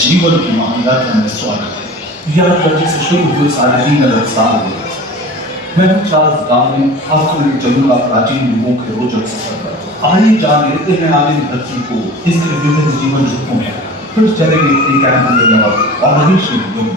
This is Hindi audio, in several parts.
जीवन की मामलात में स्वागत है। यह चर्चा से शुरू हुए 3.5 साल हुए। मैं चार्ल्स डार्विन आपको ले चलूंगा प्राचीन युगों के रोचक सफर पर। आइए जान लेते हैं आदिम धरती को, इसके विभिन्न जीवन रूपों में। फिर चलेंगे एक आनंद और भविष्य युग।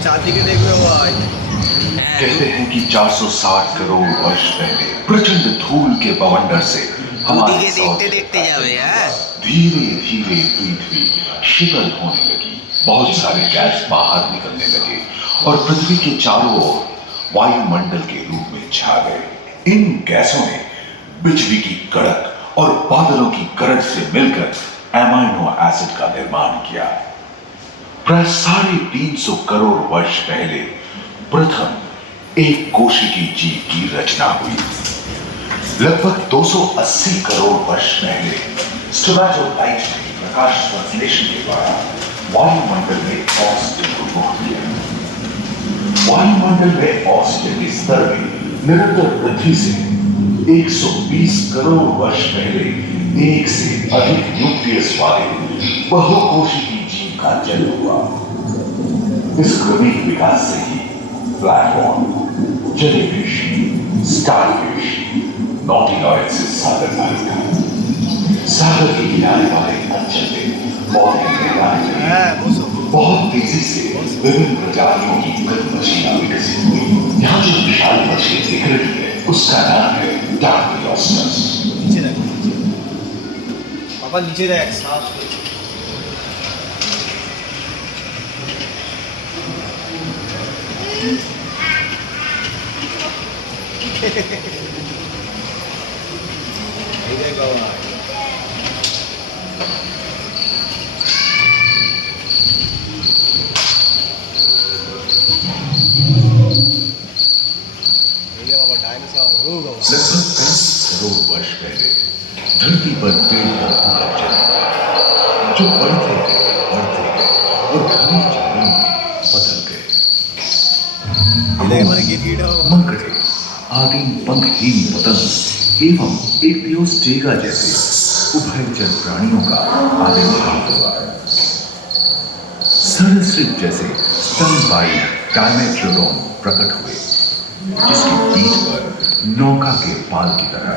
चाची के देख रहे हो आज। कहते हैं कि 460 करोड़ वर्ष पहले प्रचंड धूल के बवंडर से हमारे देखते देखते जावे यार। धीरे धीरे पृथ्वी शीतल होने लगी। बहुत सारे गैस बाहर निकलने लगे और पृथ्वी के चारों ओर वायुमंडल के रूप में छा गए। इन गैसों ने बिजली की कड़क और बादलों की गरज से मिलकर एमाइनो एसिड का निर्माण किया। प्राय 350 करोड़ वर्ष पहले प्रथम एक कोशिकीय जीव की रचना हुई। लगभग 280 करोड़ वर्ष पहले स्टोमेटोलाइट ने प्रकाश संश्लेषण के द्वारा वायुमंडल में ऑक्सीजन को रोक दिया। वायुमंडल में ऑक्सीजन के स्तर में निरंतर वृद्धि से 120 करोड़ वर्ष पहले एक से अधिक न्यूक्लियस वाले बहुकोशिकीय जीव का जन्म हुआ। इस क्रमिक विकास से ही प्लैटफॉर्म, जेलीफिश, स्टारफिश, नॉटिलॉइड से सागर था। सागर के किनारे वाले अंचल में बहुत तेजी से विभिन्न प्रजातियों की मृत मछलियां विकसित हुई। यहाँ जो विशाल मछली दिख रही है उसका नाम है डार्वियोस्टस। नीचे देखो, पापा नीचे देख साफ। लगभग 30 करोड़ वर्ष पहले धरती पर पेड़ पौधों का जन्म हुआ, जो बढ़ते गए और घने जंगलों में बदल गए। मकड़े, आदिम पंखहीन पतंग एवं एपियोस्टेगा जैसे उभयचर प्राणियों का आविर्भाव हुआ। सरीसृप जैसे स्तनपायी डायमेट्रोडोन प्रकट हुए, जिसकी पीठ पर नौका के पाल की तरह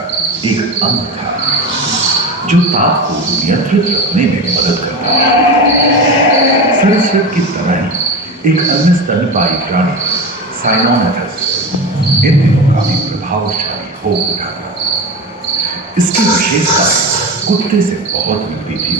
एक अंग था, जो ताप को नियंत्रित रखने में मदद करता था। सरीसृप की तरह ही एक अन्य स्तनपायी प्राणी साइनोमेटस इन दिनों काफी प्रभावशाली हो उठा था। इसकी विशेषताएं कुत्ते से बहुत मिलती थी।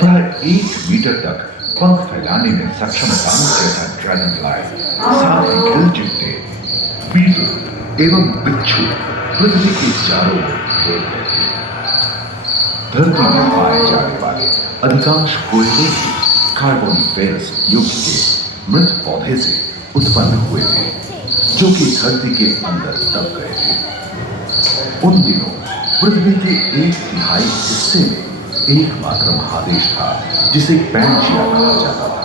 प्राय 1 मीटर तक पंख फैलाने में सक्षम दानव जैसा ड्रैगन फ्लाई, साथ ही गिलचिट्टे, बीटल एवं बिच्छू पृथ्वी के चारों ओर घेर रहे थे। धरती में पाए जाने वाले अधिकांश कोयले कार्बोनिफेरस युग के मृत पौधे से उत्पन्न हुए थे, जो कि धरती के अंदर दब गए थे। उन दिनों पृथ्वी के 1/3 हिस्से में एकमात्र महादेश था, जिसे पैंजिया कहा जाता था।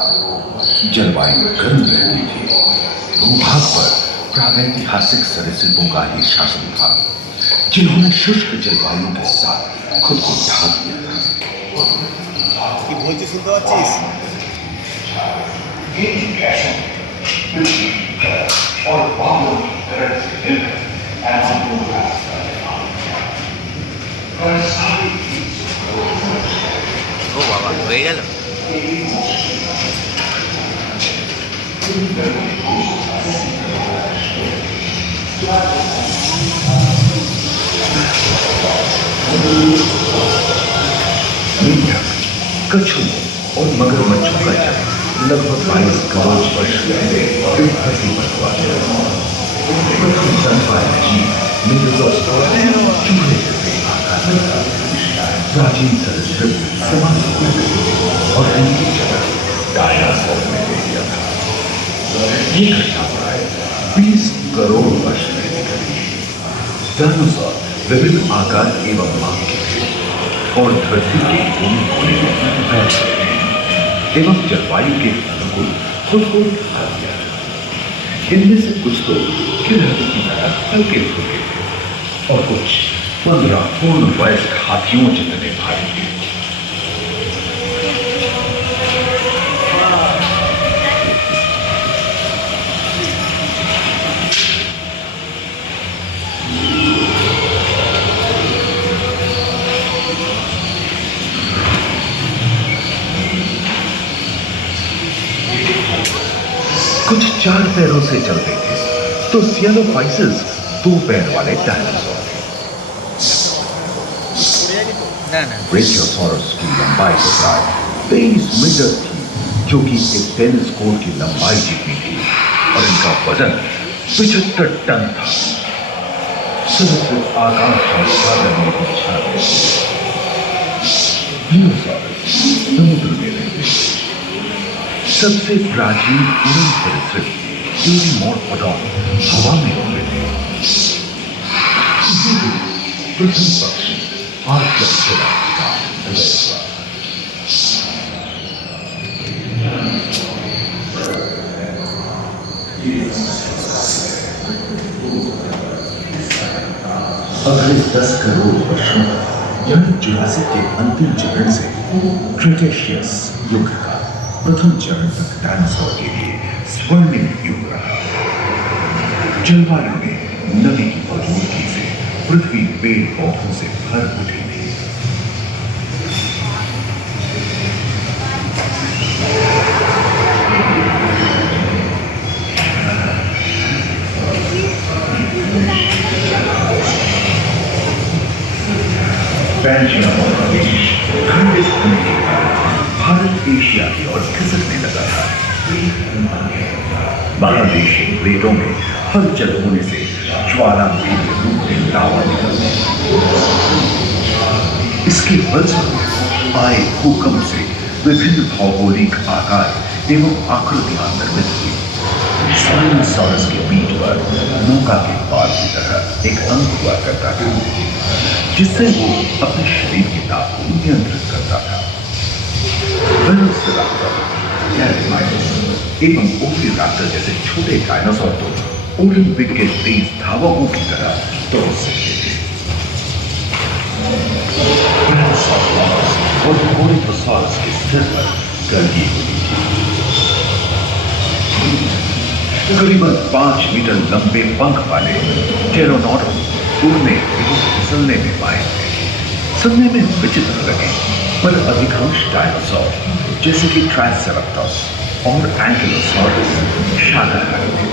जलवायु गर्म रहती थी। भूभाग पर प्रागैतिहासिक सरीसृपों का ही शासन था, जिन्होंने शुष्क जलवायु के साथ खुद को ढाक दिया था। और बालों की तरह से मिलकर ও বাবা হয়ে গেল। कछुओं और मगरमच्छों का जन्म लगभग 22 करोड़ वर्ष पहले इस धरती पर हुआ था। प्रथम स्तनपायी जीव चूहे जैसे आकार का प्राचीन संस्कृति समाप्त हो गई और इनकी जगह डायनासोर ने ले लिया था। ये घटना प्राय 20 करोड़ वर्ष पहले घटी। डायनासोर विभिन्न आकार एवं मांग के थे और धरती के कोने कोने में बैठ गए थे एवं जलवायु के अनुकूल खुद को ढाल दिया था। इनमें से कुछ तो गिरहटों की तरह हल्के फुल्के थे और कुछ 15 पूर्ण वयस्क हाथियों जितने भारी थे। कुछ 4 पैरों से चलते थे तो सियालोफाइसिस 2 पैर वाले डायनासोर थे। ब्रेकियोसॉरस की लंबाई तो प्राय 23 मीटर थी, जो कि एक टेनिस कोर्ट की लंबाई जितनी थी, और इनका वजन 75 टन था। सिर्फ आकाश और सागर में ही छा गए थे। समुद्र में रहते थे। सबसे प्राचीन उड़न सरीसृप यूरिमोर्फोडॉन हवा में उड़े थे। प्रथम पक्षी आर्कियोप्टेरा का उदय हुआ। अगले 10 करोड़ वर्षों तक यानी जुरासिक के अंतिम चरण से क्रेटेशियस युग का प्रथम चरण तक डायनासोर के लिए स्वर्णिम युग रहा। जलवायु में नमी की मौजूदगी से पृथ्वी पेड़ पौधों से भर उठी थी। पैंजिया और प्रदेश खंडित होने के कारण भारत एशिया की ओर खिसकने लगा था। महादेशीय प्लेटों में हलचल होने से ज्वालामुखी के रूप में लावा निकलने, इसके फलस्वरूप आए भूकंप से विभिन्न भौगोलिक आकार एवं आकृतियां निर्मित हुई। स्पाइनोसॉरस के पीठ पर नौका के पाल की तरह एक अंग हुआ करता था, जिससे वो अपने शरीर के ताप को नियंत्रित करता था। एवं ओविराप्टर जैसे छोटे डायनासोर तो ओलंपिक के तेज धावकों की तरह दौड़ सकते थे। और ओलिथोसॉरस के सिर पर गर्गी होती थी। करीबन 5 मीटर लंबे पंख वाले टेरोनोडोन उड़ने एवं फिसलने में माहिर थे। सुनने में विचित्र लगे, पर अधिकांश डायनासोर जैसे कि ट्राइसेराटोप्स और एंकिलोसॉरस शाकाहारी थे।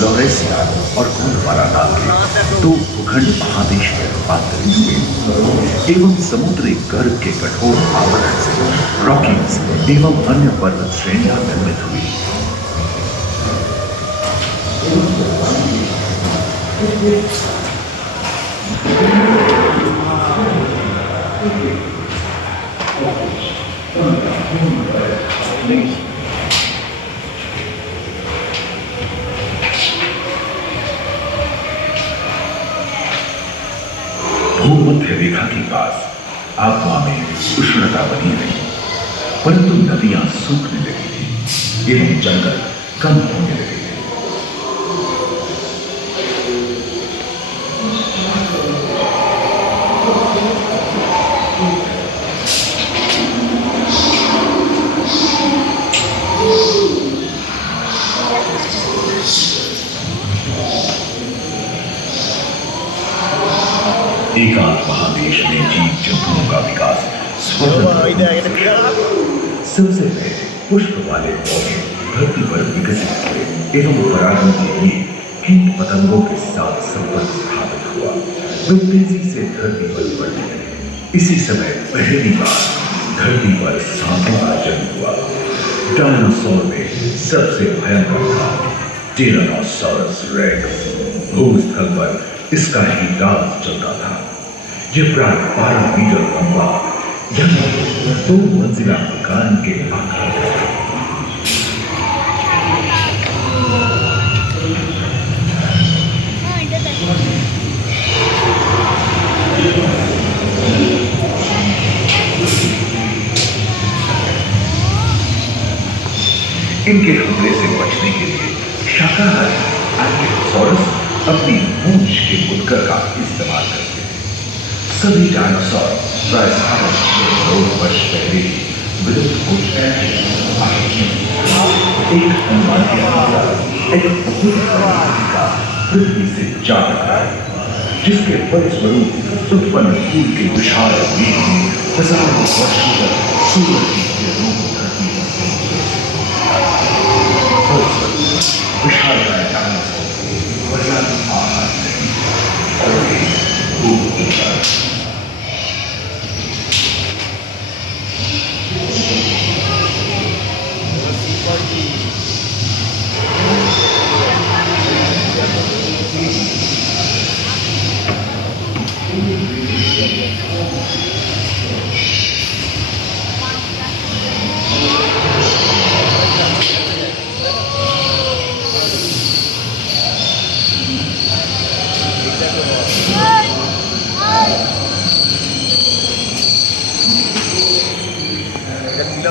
लॉरेसिया और गोंडवाना नाम के 2 भूखंड महादेश में रूपांतरित हुए एवं समुद्री गर्भ के कठोर आवरण से रॉकीज एवं अन्य पर्वत श्रेणियां निर्मित हुई। भूमध्य रेखा के पास आबहवा में उष्णता बनी रही, परंतु नदियां सूखने लगी थी एवं जंगल कम होने लगे थे। एकांत महादेश में जीव जंतुओं का विकास सबसे पहले पुष्प वाले पौधे धरती पर विकसित हुए एवं परागण के लिए कीट पतंगों के साथ संपर्क स्थापित हुआ। वे तेजी से धरती पर बढ़ने लगे। इसी समय पहली बार धरती पर सांपों का जन्म हुआ। डायनासोर में सबसे भयंकर था टिरानोसॉरस रेक्स। भूस्थल पर इसका ही राज चलता था। जिब्रा 12 मीटर लंबा, यहाँ 2 मंजिला मकान के आकार का है। इनके हमले से बचने के लिए शाकाहारी एंटिलोसॉरस अपनी मूंछ के मुड़कर का इस्तेमाल करते हैं। सभी डायनासोर प्राय 7 करोड़ वर्ष पहले ही विलुप्त हो चुके हैं। एक अनुमान के अनुसार एक बहुत बड़ी का पृथ्वी से जा टकरा है, जिसके फलस्वरूप उत्पन्न फूल के विशाल द्वीप में हजारों वर्षों तक सूरज की किरणों को धरती पर विशाल डायनासोर पर्याप्त आहार नहीं और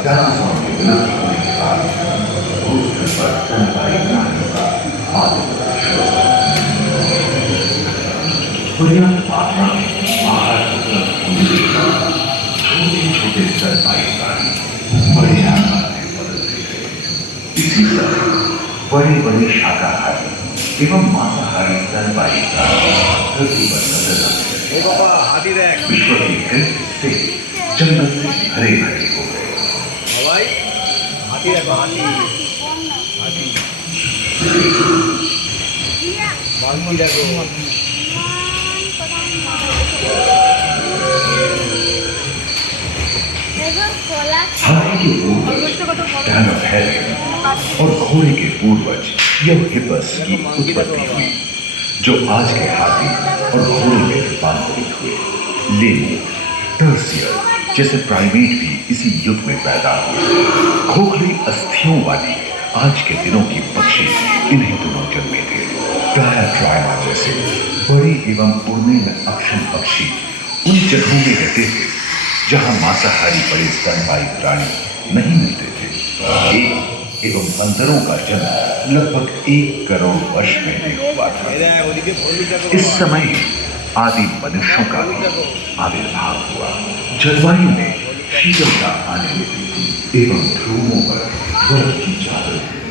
डायनासोर के विलुप्त होने के बाद भूतल पर स्तनपायी प्राणियों का आदि विकास हुआ। पर्याप्त मात्रा में आहार उपलब्ध होने के कारण छोटे-छोटे स्तनपायी प्राणी बड़े आकार में बदलते गए। इसी तरह बड़े-बड़े शाकाहारी एवं मांसाहारी स्तनपायी प्राणी धरती पर नजर आने लगे। विश्व के कई हिस्से जंगल से भरे भरे हो गए। हाथी के पूर्वज डायनोथेरियम और घोड़े के पूर्वज हिप्पस की उत्पत्ति हुई, जो आज के हाथी और घोड़े में रूपांतरित हुए। लेमूर, टर्सियर जैसे प्राइमेट भी इसी युग में पैदा हुए। खोखली अस्थियों वाली आज के दिनों की पक्षी इन्हीं दिनों जन्मे थे। ट्रायमा जैसे बड़े एवं उड़ने में अक्षम पक्षी उन जगहों में रहते थे जहां मांसाहारी बड़े स्तनपायी प्राणी नहीं मिलते थे। एक एवं बंदरों का जन्म लगभग 1 करोड़ वर्ष पहले हुआ था। इस समय आदि मनुष्यों का भी आविर्भाव हुआ। जलवायु में शीतलता आने लगी एवं ध्रुवों पर बर्फ की चादर हुई।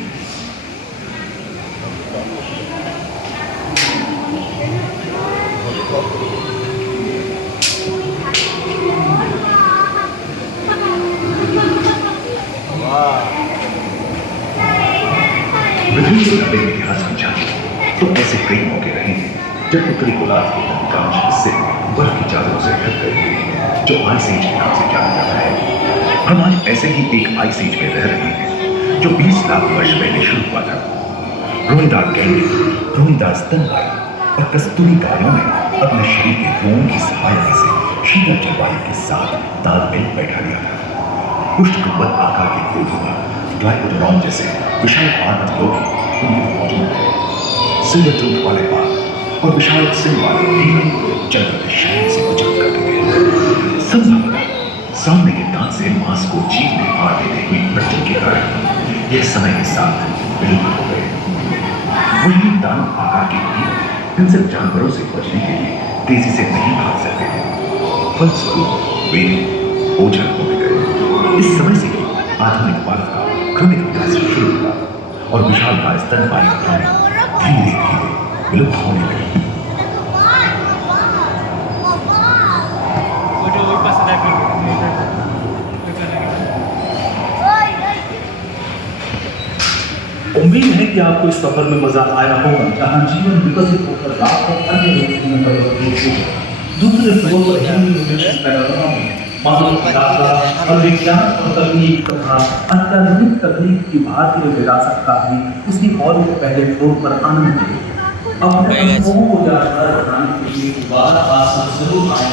विभिन्न घटनाओं के इतिहास में जाने तो ऐसे कई मौके रहे हैं जब उत्तरी गोलार्ध के अधिकांश हिस्से बर्फ की चादरों से ढक गए थे, जो आइस एज के नाम से जाना जाता है। हम आज ऐसे ही एक आइस एज में रह रहे हैं जो 20 लाख वर्ष पहले शुरू हुआ था। रोहिंदार गैंडे, रोहिंदार स्तनपायी और कस्तूरी गायों ने अपने शरीर के रोम की सहायता से शीतल जलवायु के साथ तालमेल बैठा लिया था। पुष्ट गुंबद आकार के खोजों ग्लाइकोडोरॉन जैसे विशाल आर्द्र लोग उनमें मौजूद थे। सिल्वर टूथ वाले बाघ और विशाल सिंह वाले हीरन जंगल में शान से बचाव करते थे। संभवतः सामने के दांत से मांस को जीभ में फाड़ देने हुई प्रचन के कारण यह समय के साथ विलुप्त हो गए। वही दानव आकार के हीरन हिंसक जानवरों से बचने के लिए तेजी से नहीं भाग सकते थे। फलस्वरूप वे ओझल होने गए। इस समय से ही आधुनिक बालक का क्रमिक विकास शुरू हुआ और विशाल का स्तनपायी प्राणी धीरे धीरे विलुप्त होने लगे। उम्मीद है कि आपको इस सफर में मजा आया होगा, जहां जीवन विकसित होकर लाखों अन्य रोशनी पर दूसरे फ्लोर पर हिंदी यूनिवर्सिटी पैनोरामा में मानव यात्रा और विज्ञान और तकनीक तथा अत्याधुनिक तकनीक की भारतीय विरासत का भी उसी हॉल के पहले फ्लोर पर आनंद ले। अपने अनुभवों को यादगार बनाने के लिए दोबारा आसान जरूर आए।